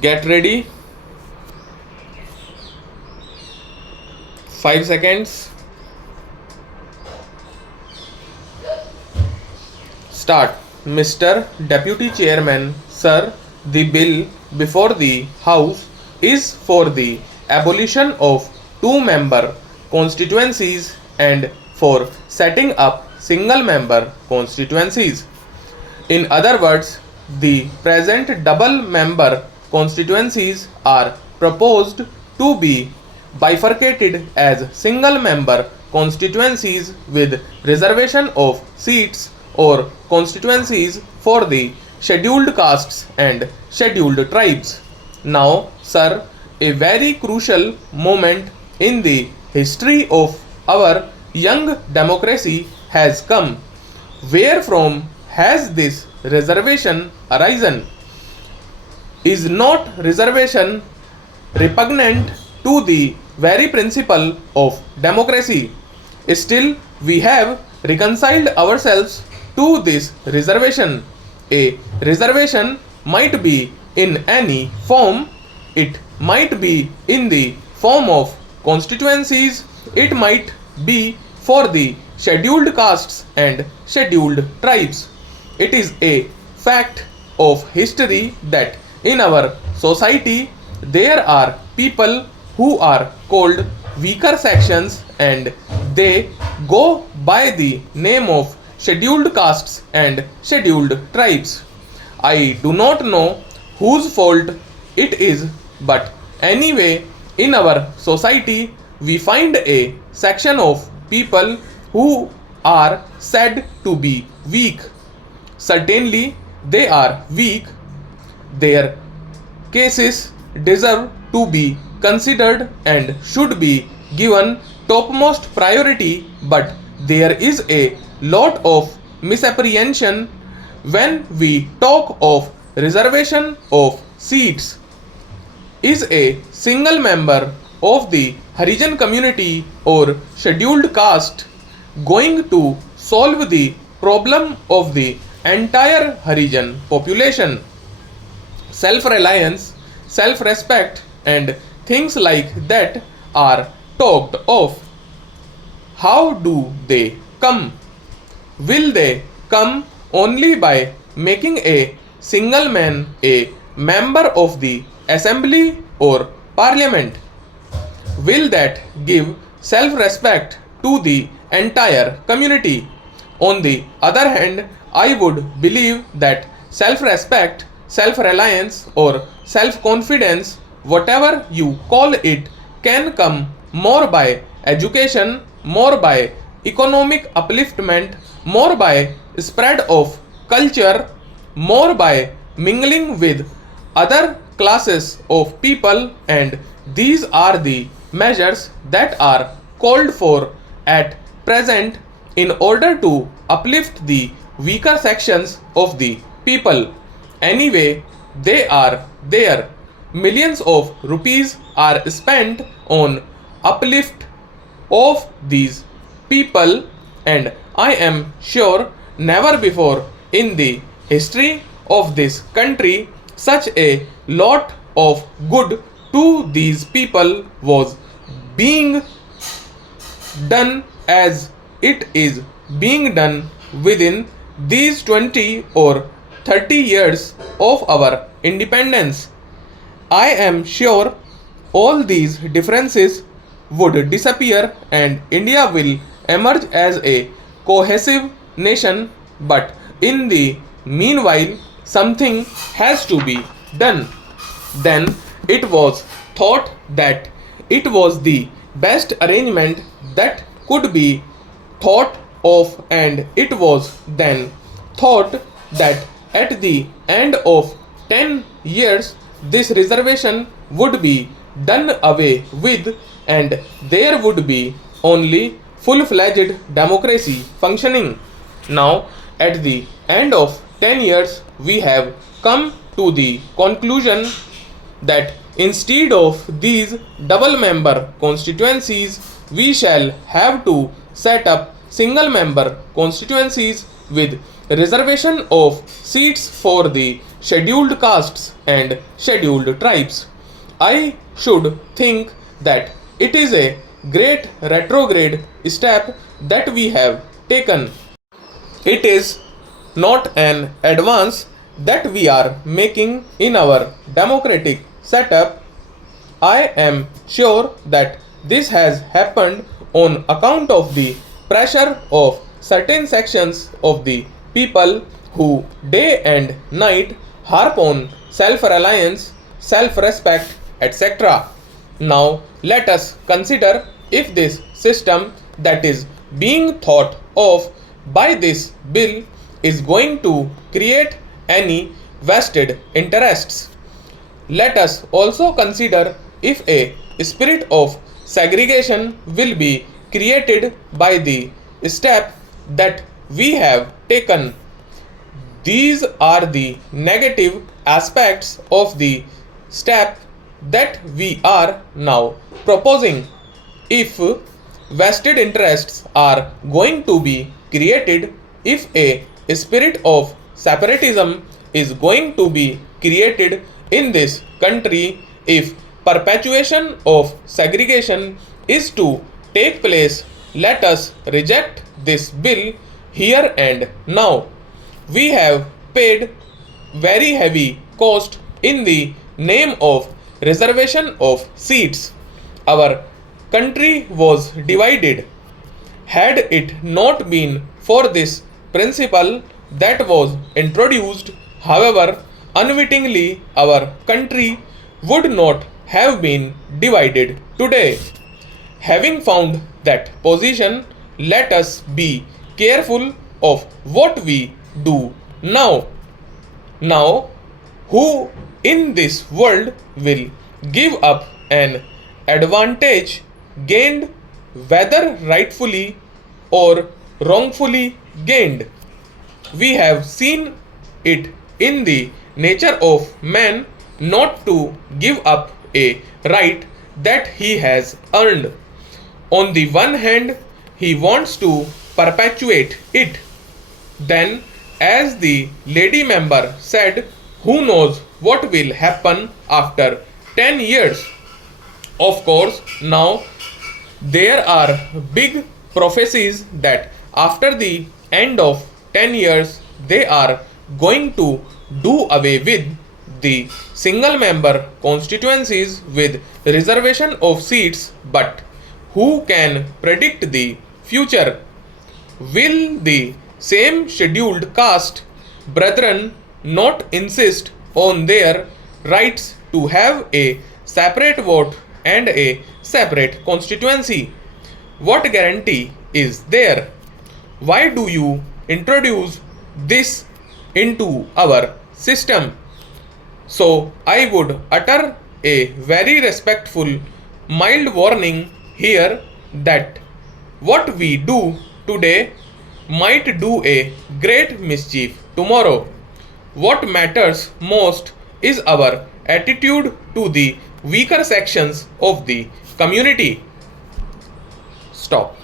Get ready. 5 seconds. Start. Mr. Deputy Chairman, sir, the bill before the House is for the abolition of two-member constituencies and for setting up single-member constituencies. In other words, the present double-member constituencies are proposed to be bifurcated as single-member constituencies with reservation of seats or constituencies for the scheduled castes and scheduled tribes. Now, sir, a very crucial moment in the history of our young democracy has come. Where from has this reservation arisen? Is not reservation repugnant to the very principle of democracy? Still, we have reconciled ourselves to this reservation. A reservation might be in any form. It might be in the form of constituencies. It might be for the scheduled castes and scheduled tribes. It is a fact of history that in our society there are people who are called weaker sections and they go by the name of scheduled castes and scheduled tribes. I do not know whose fault it is, but anyway, in our society we find a section of people who are said to be weak. Certainly, they are weak. Their cases deserve to be considered and should be given topmost priority, but there is a lot of misapprehension when we talk of reservation of seats. Is a single member of the Harijan community or scheduled caste going to solve the problem of the entire Harijan population? Self-reliance, self-respect and things like that are talked of. How do they come? Will they come only by making a single man a member of the assembly or parliament? Will that give self-respect to the entire community? On the other hand, I would believe that self-respect, self-reliance or self-confidence, whatever you call it, can come more by education, more by economic upliftment, more by spread of culture, more by mingling with other classes of people, and these are the measures that are called for at present in order to uplift the weaker sections of the people. Anyway, they are there. Millions of rupees are spent on uplift of these people, and I am sure never before in the history of this country such a lot of good to these people was being done as it is being done within these 20 or 30 years of our independence. I am sure all these differences would disappear and India will emerge as a cohesive nation, but in the meanwhile something has to be done. Then it was thought that it was the best arrangement that could be thought of, and it was then thought that at the end of 10 years this reservation would be done away with and there would be only full-fledged democracy functioning. Now, at the end of 10 years, we have come to the conclusion that instead of these double-member constituencies, we shall have to set up single-member constituencies with reservation of seats for the scheduled castes and scheduled tribes. I should think that it is a great retrograde step that we have taken. It is not an advance that we are making in our democratic setup. I am sure that this has happened on account of the pressure of certain sections of the people who day and night harp on self-reliance, self-respect, etc. Now let us consider if this system that is being thought of by this bill is going to create any vested interests. Let us also consider if a spirit of segregation will be created by the step that we have taken. These are the negative aspects of the step that we are now proposing. If vested interests are going to be created, if a spirit of separatism is going to be created in this country, if perpetuation of segregation is to take place, let us reject this bill here and now. We have paid very heavy cost in the name of reservation of seats. Our country was divided. Had it not been for this principle that was introduced, however, unwittingly our country would not have been divided today. Having found that position, let us be careful of what we do now. Now, who in this world will give up an advantage gained, whether rightfully or wrongfully gained? We have seen it in the nature of man not to give up a right that he has earned. On the one hand, he wants to perpetuate it. Then, as the lady member said, who knows what will happen after 10 years? Of course, now there are big prophecies that after the end of 10 years, they are going to do away with the single member constituencies with reservation of seats, but who can predict the future? Will the same scheduled caste brethren not insist on their rights to have a separate vote and a separate constituency? What guarantee is there? Why do you introduce this into our system? So I would utter a very respectful, mild warning here that what we do today might do a great mischief tomorrow. What matters most is our attitude to the weaker sections of the community. Stop.